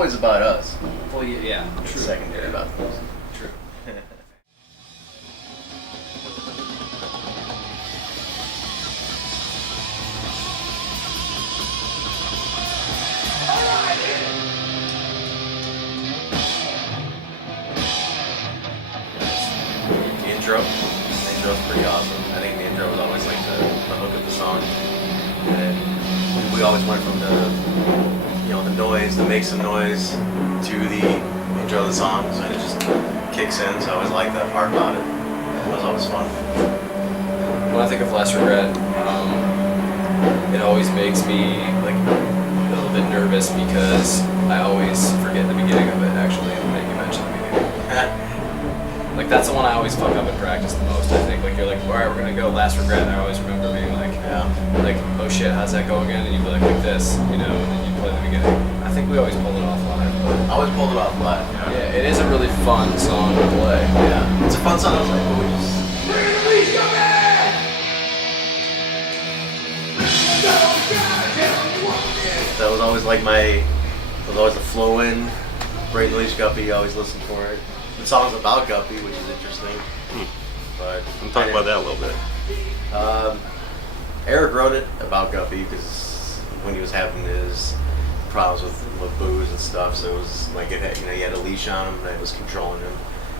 always about us. Well, yeah. It's True. secondary about the music. True. The intro's pretty awesome. I think the intro was always like the hook of the song. And we always went from the noise, the make some noise, to the intro of the song, so it just kicks in. So I always like that part about it. It was always fun. When I think of Last Regret, it always makes me like a little bit nervous because I always forget the beginning of it. Actually, like you mentioned the beginning. Like that's the one I always fuck up in practice the most. I think like you're like, all right, we're gonna go Last Regret, and I always remember being like, like oh shit, how's that go again? And you'd be like this, and then you play the beginning. I think we always pulled it off live. I always pulled it off live. Yeah, it is a really fun song to play. Yeah, it's a fun song. I was like, oh, we just. That was always like was always the flow in. Break the Leash Guppy, always listen for it. The song's about Guppy, which is interesting. But I'm talking about that a little bit. Eric wrote it about Guppy because when he was having his problems with booze and stuff, so it was like he had a leash on him and it was controlling him.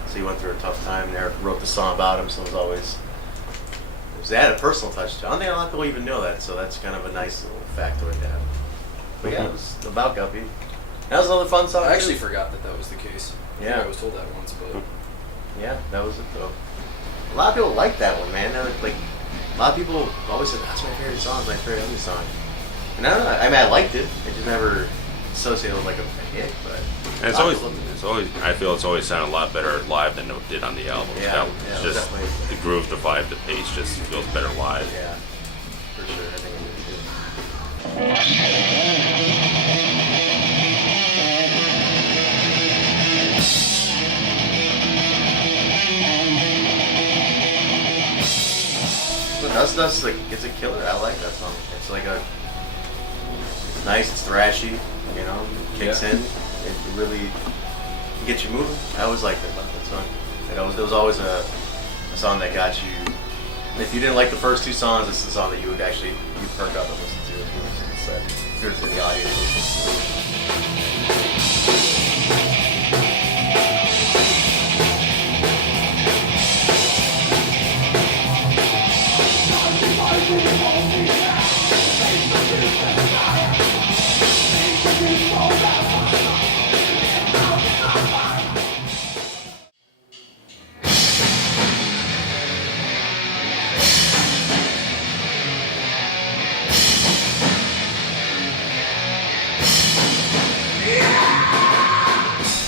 So he went through a tough time. And Eric wrote the song about him, so it had a personal touch to it. I don't think a lot of people even know that, so that's kind of a nice little factoid to have. But yeah, it was about Guppy. That was another fun song. I actually forgot that was the case. Yeah, I was told that once, but yeah, that was it though. A lot of people like that one, man. Like a lot of people always said that's my favorite song, my favorite HEMI song. And I don't know. I mean, I liked it. I just never associated with like a hit, but And it's always. I feel it's always sounded a lot better live than it did on the album. Yeah, It's just definitely. the groove, the vibe, the pace just feels better live. Yeah, for sure. I think it did too. That's like it's a killer. I like that song. It's like it's nice. It's thrashy. Kicks in. It really gets you moving. I always liked it about that song. There was always a song that got you. If you didn't like the first two songs, this is the song that you would actually perk up and listen to if you were in the audience.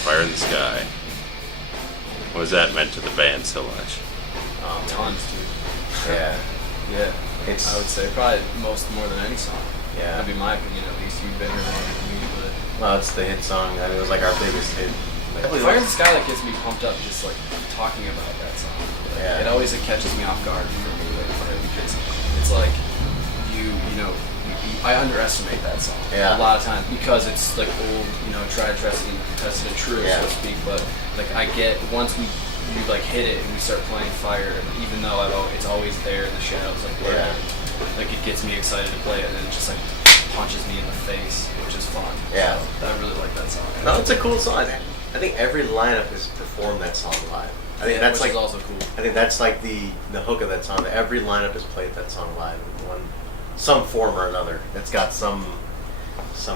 Fire in the Sky. What has that meant to the band so much? tons, dude. Yeah. Yeah. It's. I would say probably more than any song. Yeah. That'd be my opinion, at least. You've been here longer than me, but. Well, it's the hit song. I mean, it was like our biggest hit. Fire in the Sky like gets me pumped up just like talking about that song. Yeah. It always catches me off guard for me, because it's like I underestimate that song a lot of times because it's like old, tried, tested and true, so to speak. But like I get once we like hit it and we start playing Fire, even though it's always there in the shadows, like it gets me excited to play it, and it just like punches me in the face, which is fun. Yeah, so I really like that song. No, it's a cool song. I think every lineup has performed that song live. I think that's which like is also cool. I think that's like the hook of that song. Every lineup has played that song live in some form or another. It's got some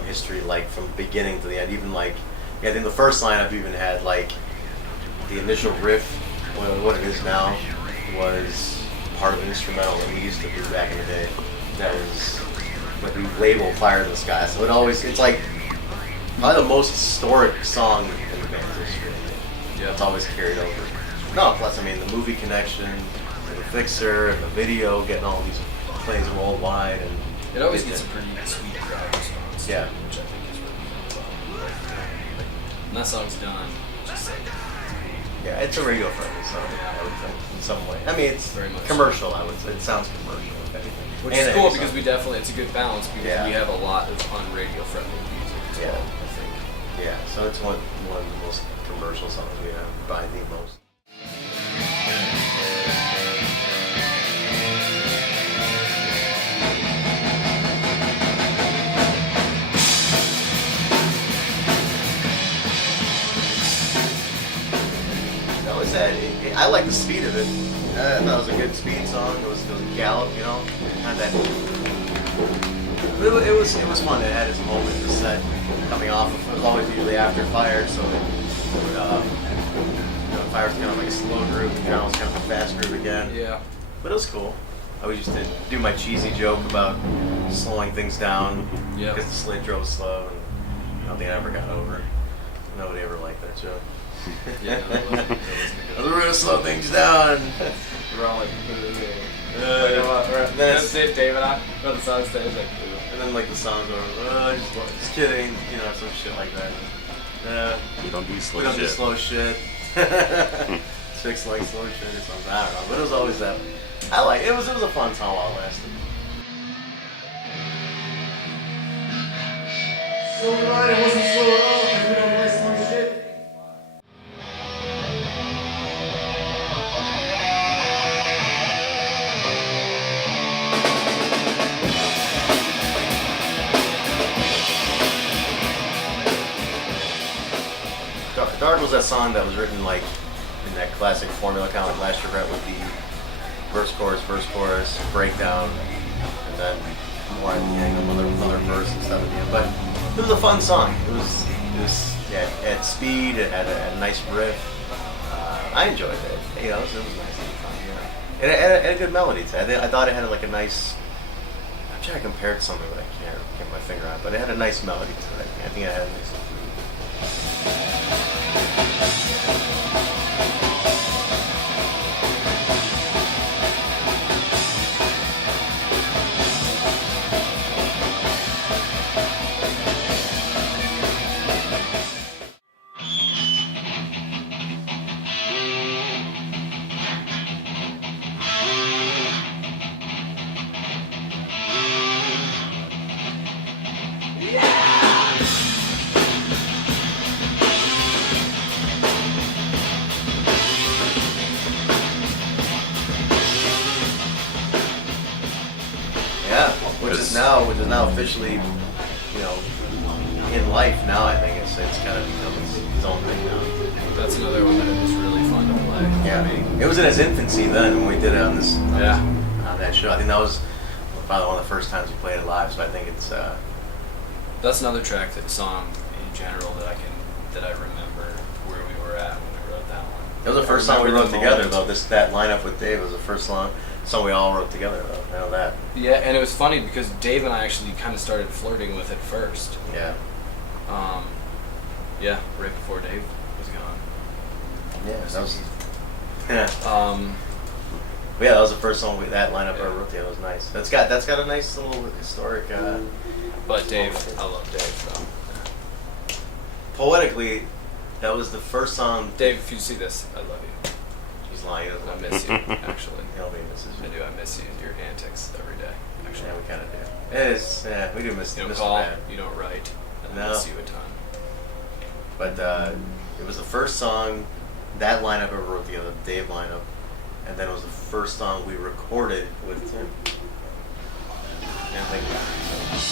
history, like from beginning to the end. Even like I think the first lineup even had like the initial riff, what it is now, was part of an instrumental that we used to do back in the day. That was like we label Fire in the Sky. So it's like probably the most historic song in the band's history. Yeah, it's always carried over. No, plus I mean the movie connection, and the Fixer, and the video, getting all these plays worldwide, and it always gets a pretty sweet crowd response. Yeah, which I think is really cool. When that song's done, just like it's a radio friendly song. I would think in some way. I mean, it's very much commercial. I would say it sounds commercial, if anything. Which is cool because it's a good balance because we have a lot of un-radio friendly music as well, I think. Yeah, so it's one of the most commercial songs we have, by the most. That was that. I like the speed of it. I thought it was a good speed song. It was a gallop, you know, not that. But it was fun. It had its moment. The set coming off. It was always usually after fire, so fire's kind of like a slow groove, and now it's kind of a fast groove again. Yeah. But it was cool. I always used to do my cheesy joke about slowing things down because the sled drove slow, and I don't think I ever got over it. Nobody ever liked that joke. Yeah, no, it wasn't We're gonna slow things down. We're all like, David on the side stage, like, And then like the songs are, just kidding, you know, some shit like that. We don't do slow We don't shit. do slow shit. Chicks like slow shit or something. I don't know, but it was always that. I like it. It was a fun song while it lasted. so right, it wasn't slow at all, because we don't like slow shit. Dark was that song that was written like in that classic formula, kind of like Last Regret would be verse, chorus, breakdown, and then more at the end, another verse and stuff at the end. But it was a fun song. It was yeah, it had speed, it had a nice riff. I enjoyed it. You know, it was nice and fun. Yeah. It had a good melody to it. I thought it had like a nice. I'm trying to compare it to something, but I can't get my finger on it. But it had a nice melody to it. I think it had a nice. Which is now officially, you know, in life now. I think it's kind of become its own thing now. That's another one that was really fun to play. Yeah, it was in its infancy then when we did it on this. On that show. I think that was probably one of the first times we played it live. So I think it's. That's another track, that song in general that I remember where we were at when we wrote that one. It was the first song we wrote together though. That lineup with Dave was the first song we all wrote together though. I know that. Yeah, and it was funny because Dave and I actually kind of started flirting with it first. Yeah. Yeah, right before Dave was gone. Yeah, that was. Yeah. But yeah, that was the first song that lineup I wrote together. It was nice. That's got a nice little historic. But Dave, I love Dave. So. Poetically, that was the first song. Dave, if you see this, I love you. He's lying. I miss you, actually. Nobody misses you. I do. I miss you and your antics every day. Actually, Yeah, we kind of do. It is. Yeah, we do miss. you don't miss call, that. you don't write. I No. miss you a ton. But it was the first song that lineup ever wrote together, the Dave lineup, and then it was the first song we recorded with Tim. And think about it. So.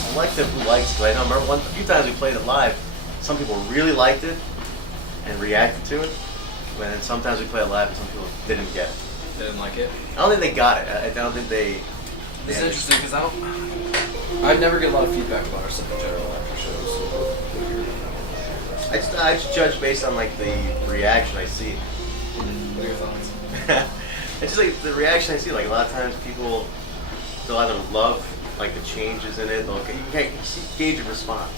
I liked it. Who likes it? I don't remember a few times we played it live. Some people really liked it and reacted to it, and then sometimes we played it live and some people didn't get it. They didn't like it. I don't think they got it. I don't think they. It's interesting because I never get a lot of feedback about our stuff in general after shows. I just judge based on like the reaction I see. What are your thoughts? It's just like the reaction I see. Like a lot of times people, they'll either love like the changes in it. You can't gauge a response,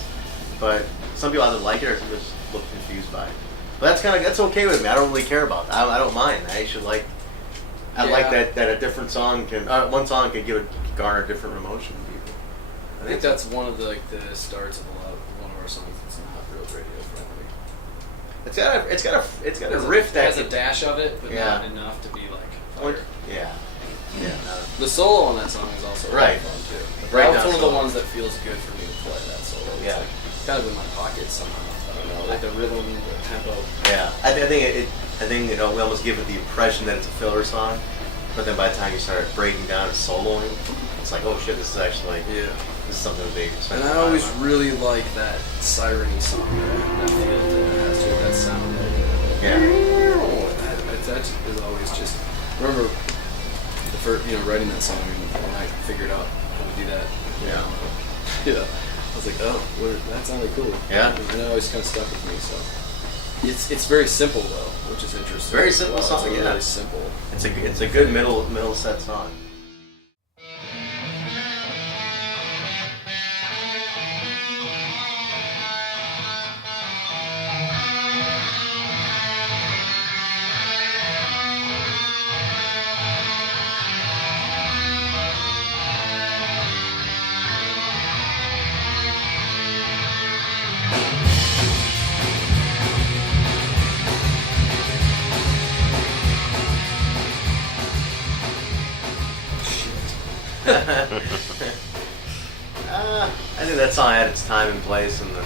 but some people either like it or some people just look confused by it. But that's okay with me. I don't really care about that. I don't mind. I should like. I like that a different song can one song can garner different emotion in people. I think that's one of the starts of one of our songs that's not real radio friendly. It's got a riff that has a dash of it, but not enough to be like fire. Yeah. The solo on that song is also really fun too. That's one of the ones that feels good for me to play. That solo. It's like kind of in my pocket somehow. I don't know, like the rhythm, the tempo. Yeah, I think we almost give it the impression that it's a filler song, but then by the time you start breaking down and soloing, it's like, oh shit, this is actually this is something big. And I always really like that siren-y song, that feel that it has to it, that sound. That is always just. Remember, writing that song when I figured out how to do that. Yeah. I was like, oh, that sounded cool. Yeah. And it always kind of stuck with me. So it's very simple though, which is interesting. Very simple song. It's really simple. It's a good middle set song. I think that song had its time and place, and then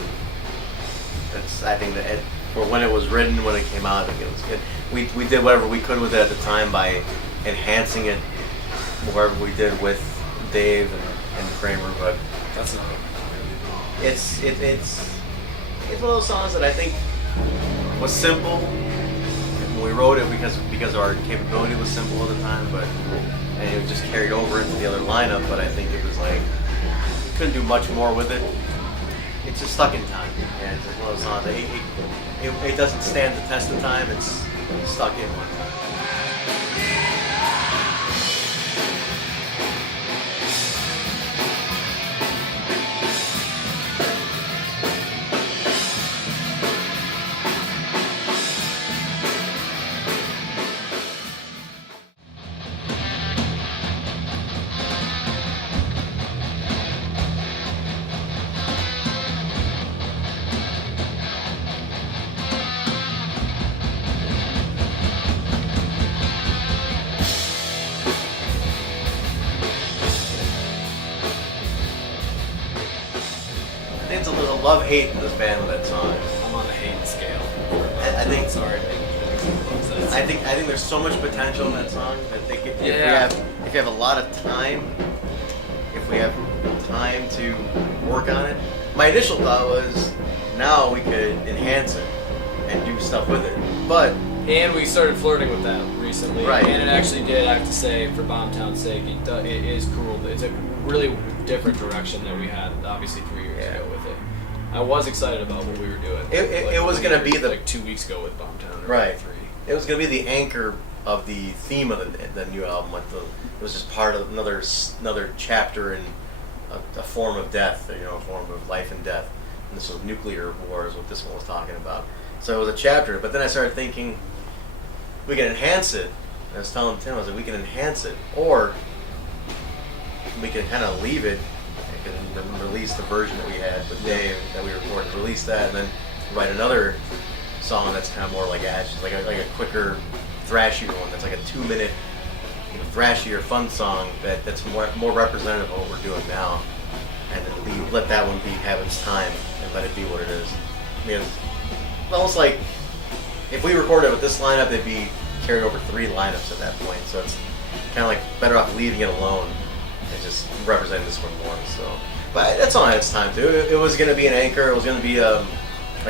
I think that for when it was written, when it came out, I think it was good. We did whatever we could with it at the time by enhancing it, whatever we did with Dave and Kramar, but that's not. It's one of those songs that I think was simple. We wrote it because our capability was simple at the time, and it just carried over into the other lineup. But I think it was like we couldn't do much more with it. It's just stuck in time, and it's one of those songs that it doesn't stand the test of time. It's stuck in one. It's a little love-hate in this band with that song. I'm on the hate scale. I think. Sorry. I think there's so much potential in that song. I think if you have a lot of time, if we have time to work on it. My initial thought was now we could enhance it and do stuff with it, and we started flirting with that recently. Right. And it actually did, I have to say, for Bombtown's sake, it is cool. It's a really different direction than we had, obviously, 3 years ago with it. I was excited about what we were doing. It was going to be like 2 weeks ago with Bombtown. Right. 3. It was going to be the anchor of the theme of the new album. It was just part of another chapter in a form of death, a form of life and death. And this was nuclear war is what this one was talking about. So it was a chapter. But then I started thinking, we can enhance it. I was telling Tim, I was like, we can enhance it, or we can kind of leave it and release the version that we had with Dave that we recorded, release that, and then write another song that's kind of more like Ashes, like a quicker, thrashier one. That's like a 2-minute, thrashier, fun song that's more representative of what we're doing now, and then let that one have its time and let it be what it is. I mean, it's almost like if we recorded it with this lineup, they'd be carried over 3 lineups at that point. So it's kind of like better off leaving it alone and just representing this one more. So, but that's all had its time too. It was going to be an anchor. It was going to be a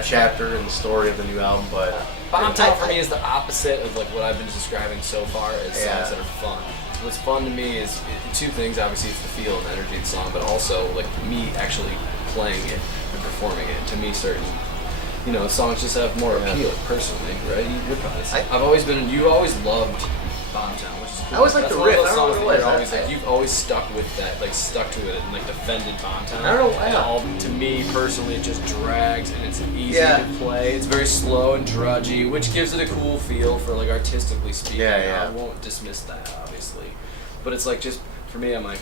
chapter in the story of the new album. But Bombtown for me is the opposite of like what I've been describing so far as songs that are fun. What's fun to me is 2 things. Obviously, it's the feel and energy of the song, but also like me actually playing it and performing it. To me, certain songs just have more appeal personally, right? You always loved Bombtown, which is cool. I always liked the riff. I don't know what it was. You've always stuck with that, like stuck to it and like defended Bombtown. I don't know. To me personally, it just drags and it's easy to play. It's very slow and drudgy, which gives it a cool feel for like artistically speaking. I won't dismiss that, obviously, but it's like just for me, I'm like,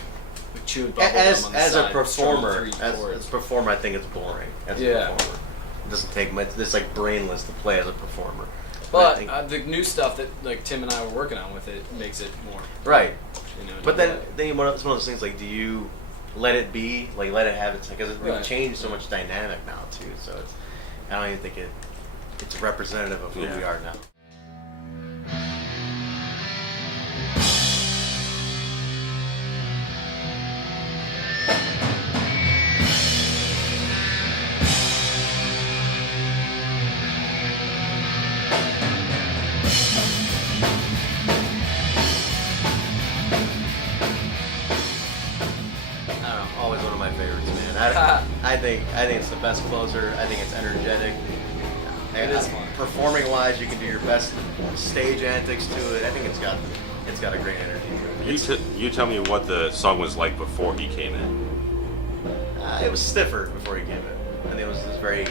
chewing bubble gum As on the a side, performer, strumming as 3 a chords. performer, I think it's boring. As a Yeah. performer, it doesn't take much. It's like brainless to play as a performer. I But think- the new stuff that like Tim and I were working on with it makes it more. right. You know, But then it's one of those things. Like, do you let it be? Like, let it have its because we've Right. changed so much dynamic now too. So I don't even think it's representative of who Yeah. we are now. I don't know, always one of my favorites, man. I think it's the best closer. I think it's energetic. It is fun. Performing wise, you can do your best stage antics to it. I think it's got a great energy. You tell me what the song was like before he came in. It was stiffer before he came in. I think it was very.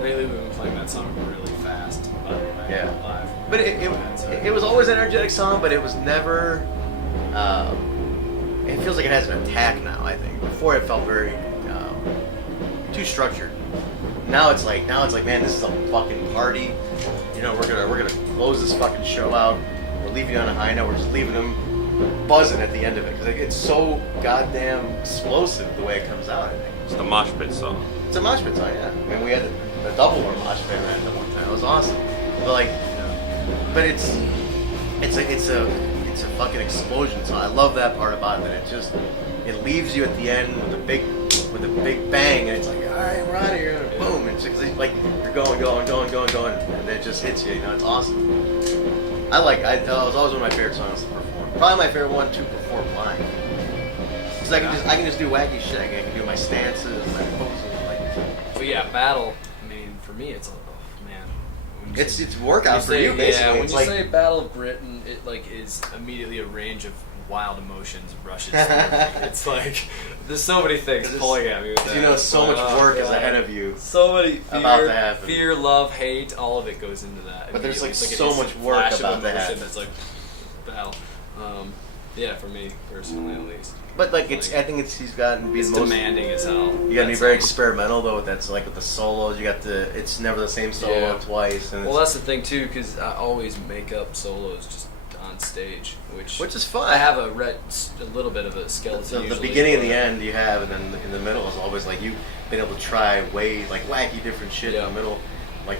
Lately, we've been playing that song really fast. By the way, Yeah. live. But it was always an energetic song, but it was never. It feels like it has an attack now. I think before it felt very too structured. Now it's like man, this is a fucking party. You know, we're gonna close this fucking show out. We're leaving you on a high note. We're just leaving them buzzing at the end of it because it's so goddamn explosive the way it comes out. I think It's the mosh pit song. it's a mosh pit song. Yeah, I mean we had a double or mosh pit at one time. It was awesome. But it's a fucking explosion song. I love that part about it. It leaves you at the end with a big bang, and it's like, all right, we're out of here, and boom, and it's like you're going, and then it just hits you. You know, it's awesome. It was always one of my favorite songs to perform. Probably my favorite one to perform live. Because I can just do wacky shit. I can do my stances, my poses, But yeah, battle. I mean, for me, it's man. When you it's say- workout for you basically. Yeah, when it's you like, say Battle of Britain, it like is immediately a range of wild emotions rushes through me. It's like there's so many things pulling at me. With that. you know, so much work is ahead of you. So many about to happen. fear, love, hate, all of it goes into that. But there's, like, It's so an much instant work flash of about to emotion happen. That's like battle. Yeah, for me personally, at least. But I think he's gotten to be It's the most demanding as hell. You gotta be very experimental though. That's like with the solos. It's never the same solo Yeah. twice. And Well, that's the thing too, because I always make up solos just on stage, which is fun. I have a little bit of a skeleton. So the usually, beginning and but- the end you have, and then in the middle is always like you've been able to try wacky different shit in Yeah. the middle, like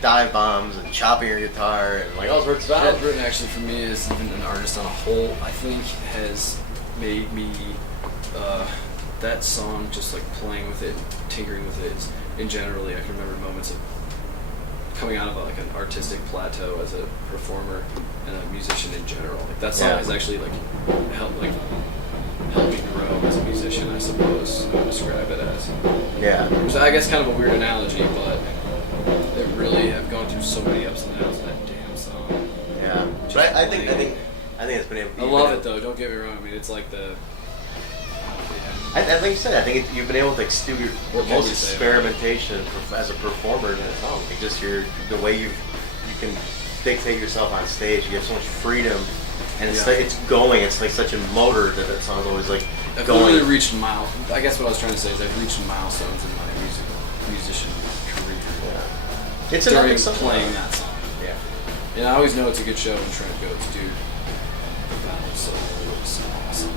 dive bombs and chopping your guitar and like all sorts of Battle of shit. Britain actually for me is even an artist on a whole. I think has made me that song just like playing with it, tinkering with it. In generally, I can remember moments of coming out of like an artistic plateau as a performer and a musician in general. Like that song Yeah. has actually helped me grow as a musician. I suppose I would describe it as. Yeah. Which I guess kind of a weird analogy, but they really have gone through so many ups and downs. That damn song. Yeah. But I think it's been able. I love it though. Don't get me wrong. I mean, it's like the. Like you said, I think you've been able to do the What can most you say? experimentation as a performer in a song. Like just the way you can dictate yourself on stage. You have so much freedom, and it's Yeah. like, it's going. It's like such a motor that song's always like I've going. literally reached I guess what I was trying to say is I've reached milestones in my musician career. Yeah. It's an During epic song. playing that song. Yeah. And I always know it's a good show when Trent goes, dude. The battle solo was awesome.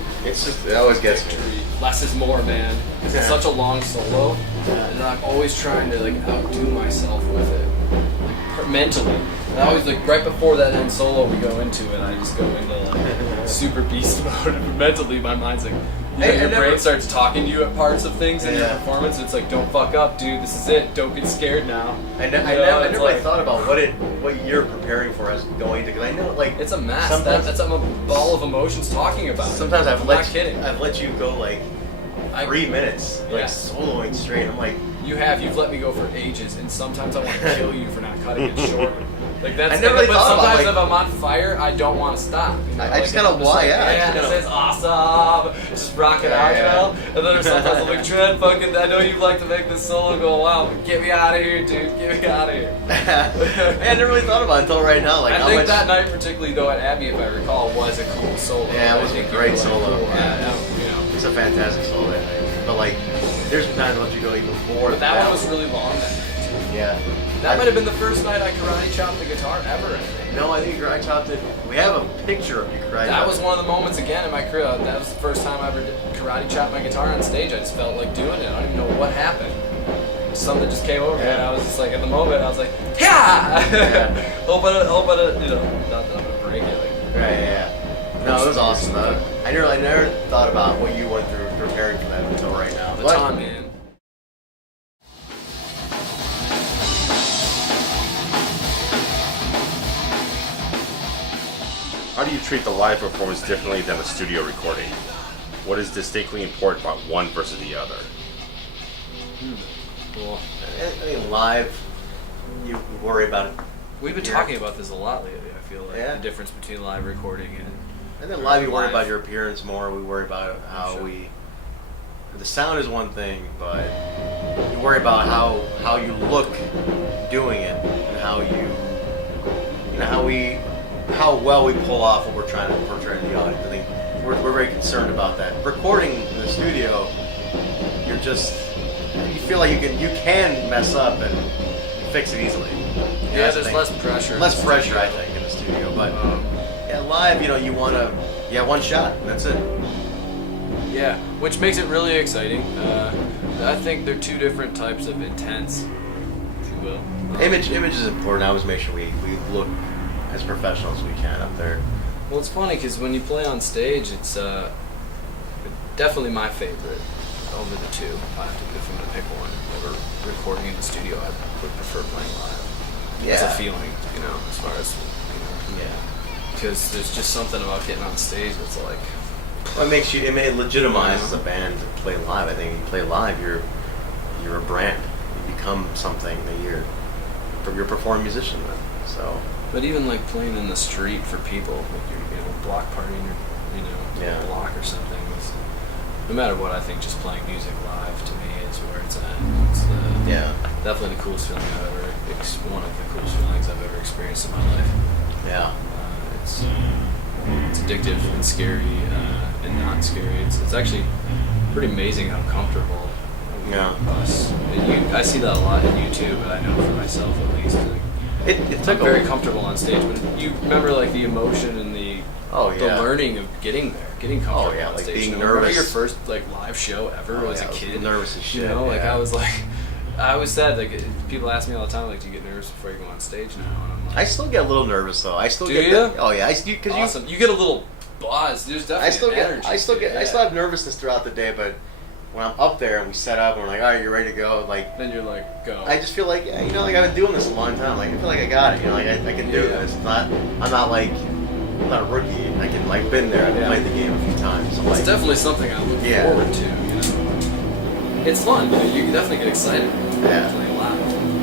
It always gets me. Victory. Less is more, man. It's Yeah. such a long solo, and I'm always trying to outdo myself with it, mentally. And I always right before that end solo we go into it, I just go into super beast mode. And mentally, my mind's like, your brain starts talking to you at parts of things in your Yeah. performance. It's like, don't fuck up, dude. This is it. Don't get scared now. I never It's really like- thought about what you're preparing for as going to, because I know It's a mess. Sometimes, That's a ball of emotions talking about. sometimes I'm not kidding. I've let you go like 3 minutes, Yeah. soloing straight. I'm like, You've let me go for ages, and sometimes I want to kill you for not cutting it short. That's I never really but thought about, sometimes like- if I'm on fire, I don't want to stop. You know? I just gotta I'm just why, like, yeah, I just this gotta- is awesome. Just rock it out, you Yeah. know. And then there's sometimes I'm like, Trent, fucking, I know you like to make this solo go wow, but get me out of here, dude. Get me out of here. I never really thought about it until right now. Like I how think much, that night particularly though at Abbey, if I recall, was a cool solo. Yeah, it I was a think you great were solo. cool. Yeah. You know, It's a fantastic solo that night. But like, there's been times I'll let you go even more. But that one was really long that night. Yeah. That might have been the first night I karate chopped the guitar ever, I think. No, I think you karate chopped it. We have a picture of you karate. That was one of the moments again in my career. That was the first time I ever did karate chopped my guitar on stage. I just felt like doing it. I don't even know what happened. Something just came over me, and I was just like, in the moment, I was like, yeah! hope I don't, not that I'm gonna break it. Like, right, yeah. No, it was awesome though. I never thought about what you went through preparing for that until right now. the time, man. How do you treat the live performance differently than a studio recording? What is distinctly important about one versus the other? Cool. I mean, live, you worry about it. We've been talking about this a lot lately, I feel like. Yeah. The difference between live recording And then live, you worry live. about your appearance more. We worry about how Sure. the sound is one thing, but you worry about how you look doing it and how well we pull off what we're trying to portray to the audience. I think we're very concerned about that. Recording in the studio, you feel like you can mess up and fix it easily. Yeah, there's less pressure. Less pressure, I think, in the studio. But yeah, live, you have one shot, and that's it. Yeah, which makes it really exciting. I think they're two different types of intense, if you will. Image is important. I always make sure we look as professional as we can up there. Well, it's funny because when you play on stage, it's definitely my favorite over the two. If I'm going to pick one over recording in the studio, I would prefer playing live. It's a feeling, as far as, Yeah. because there's just something about getting on stage that's like, Well, it legitimizes a band to play live. I think if you play live, you're a brand. You become something that you're a performing musician with. So. but even like playing in the street for people, like you're block partying or Yeah. block or something. No matter what, I think just playing music live to me is where it's at. It's definitely the coolest feeling I've ever. One of the coolest feelings I've ever experienced in my life. Yeah. It's addictive and scary and not scary. It's actually pretty amazing how comfortable us. I see that a lot in YouTube, but I know for myself at least. It took I'm very comfortable on stage, but you remember like the emotion and the learning of getting there, getting comfortable on like stage. being Remember nervous. your first like live show ever as a I was kid? nervous as shit. I was like, I always said like people ask me all the time like, do you get nervous before you go on stage now? And I'm like, I still get a little nervous though. I still Do get you? that. Oh yeah, because awesome. You get a little buzz. There's definitely energy. I still have nervousness throughout the day, but when I'm up there and we set up and we're like, all right, you're ready to go, like Then you're like, go. I just feel like I've been doing this a long time. Like I feel like I got it. I can do this. I'm not a rookie. I can been there. I've played the game a few times. So It's definitely something I look forward to. It's fun. You definitely get excited playing live.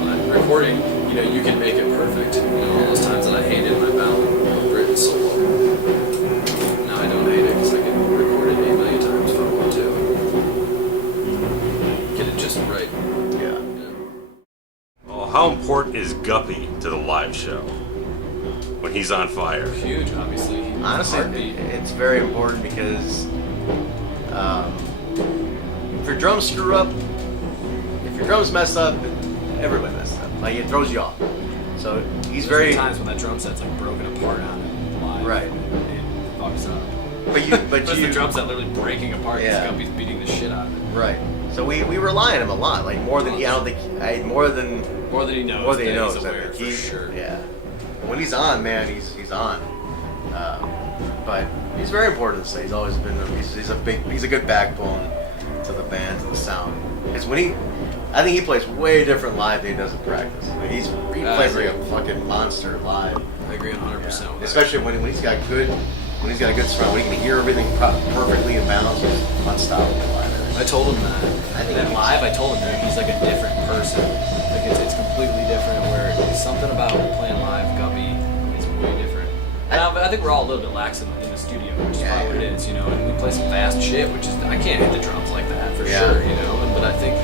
But recording, you can make it perfect. All those times that I hated my ballad written solo. Now I don't hate it because I can record it 8 million times if I want to. Get it just right. Yeah. Well, how important is Guppy to the live show when he's on fire? Huge, obviously. Honestly, it's very important because if your drums screw up, if your drums mess up, everybody messes up. Like it throws you off. So he's There's times when that drum set's like broken apart on it live. Right. It fucks up. But the drum set literally breaking apart. Yeah. Because Guppy's beating the shit out of it. Right. So we rely on him a lot, like more than he. I don't think more than he knows. More than he knows. He's aware, I think. for sure. Yeah. When he's on, man, he's on. But he's very important to say. He's always been. He's a good backbone to the band, to the sound. Because I think he plays way different live than he does in practice. I mean, he plays like a fucking monster live. I agree 100%. With that. Especially when he's got a good surround, when he can hear everything perfectly in balance, he's unstoppable live. I told him that. Live, I told him that he's like a different person. Like it's completely different. Where it's something about playing live, Guppy is way different. And I think we're all a little bit lax in the studio, which is probably what it is, And we play some fast shit, which is I can't hit the drums like that for sure, But I think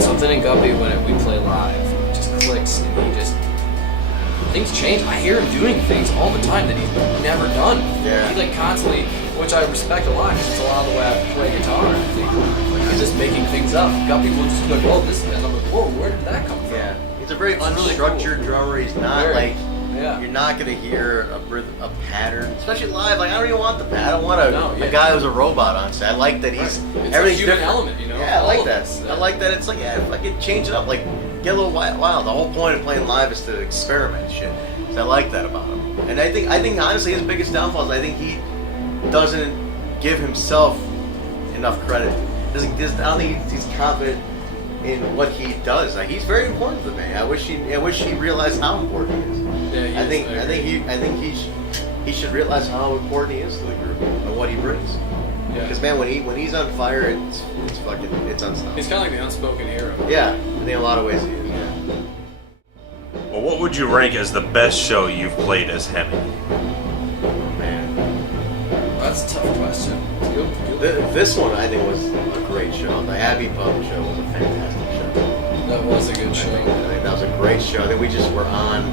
something in Guppy when we play live, it just clicks, and things change. I hear him doing things all the time that he's never done. Yeah. He constantly which I respect a lot because it's a lot of the way I play guitar. I think like I'm just making things up. Guppy will just be like, "Whoa, this," and I'm like, "Whoa, where did that come from?" Yeah, he's a very It's really unstructured cool. drummer. He's not Very. like Yeah. you're not gonna hear a pattern, especially live. Like I don't even want the pattern. I don't want a guy who's a robot on set. I like that he's It's everything's a human different. element, you know. Yeah, I all like of that. us. I like that. It's like fucking change it up. Like get a little wild. The whole point of playing live is to experiment shit. So I like that about him. And I think honestly his biggest downfall is I think he doesn't give himself enough credit. I don't think he's confident in what he does. Like he's very important to the band. I wish he realized how important he is. Yeah, I think he should realize how important he is to the group and what he brings. Yeah. Because man, when he's on fire, it's unstoppable. He's kind of like the unspoken hero. Yeah, I think in a lot of ways he is. Yeah. Well, what would you rank as the best show you've played as HEMI? Man, That's a tough question. this one I think was a great show. The Abbey Pub show was a fantastic show. That was a good show. I think that was a great show. I think we just were on.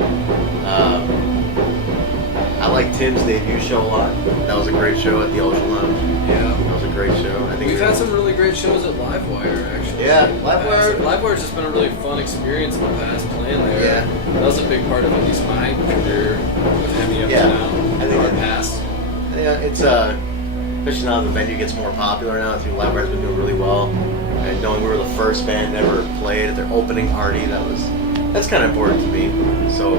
I like Tim's debut show a lot. That was a great show at the Ocean Lounge. Yeah. That was a great show. I think We've had some really great shows at Livewire, actually. Yeah, Livewire. Livewire's just been a really fun experience in the past playing there. Yeah. That was a big part of at least my career with HEMI up Yeah. to now. I think Our that- past. Yeah, it's especially now the venue gets more popular now. I think Livewire's been doing really well. And knowing we were the first band ever played at their opening party, that's kind of important to me. So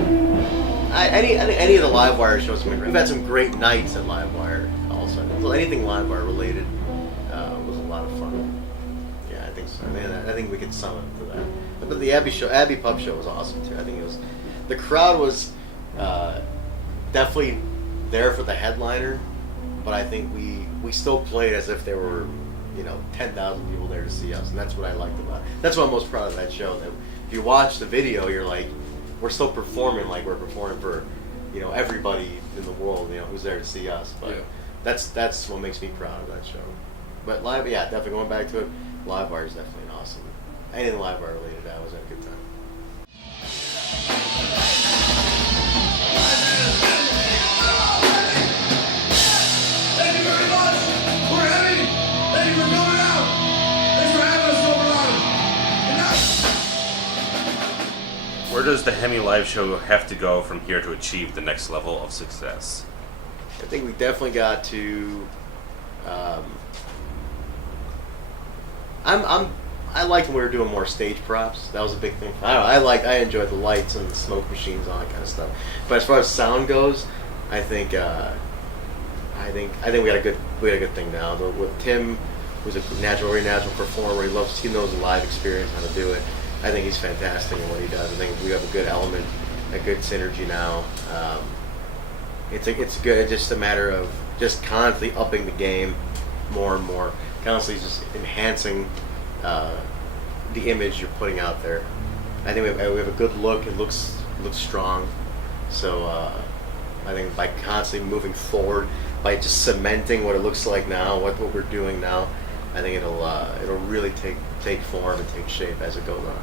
I think any of the Livewire shows have been great. We've had some great nights at Livewire also. So anything Livewire related was a lot of fun. Yeah, I think so. I think we could sum it to that. But the Abbey Pub show was awesome too. I think the crowd was definitely there for the headliner, but I think we still played as if there were 10,000 people there to see us, and that's what I liked about it. That's what I'm most proud of that show. That if you watch the video, you're like, we're still performing like we're performing for everybody in the world who's there to see us. But Yeah. that's what makes me proud of that show. But live, yeah, definitely going back to it, Livewire is definitely an awesome. Anything Livewire related, I was having a good time. Thank you very much. We're heavy. Thank you for coming out. Thanks for having us over on. Good night. Where does the HEMI live show have to go from here to achieve the next level of success? I think we definitely got to. I liked when we were doing more stage props. That was a big thing. I enjoyed the lights and the smoke machines, all that kind of stuff. But as far as sound goes, I think we got a good thing now. With Tim, who's a very natural performer, he knows the live experience, how to do it. I think he's fantastic in what he does. I think we have a good element, a good synergy now. It's good. It's just a matter of just constantly upping the game more and more, constantly just enhancing the image you're putting out there. I think we have a good look. It looks strong. So I think by constantly moving forward, by just cementing what it looks like now, what we're doing now, I think it'll really take form and take shape as it goes on.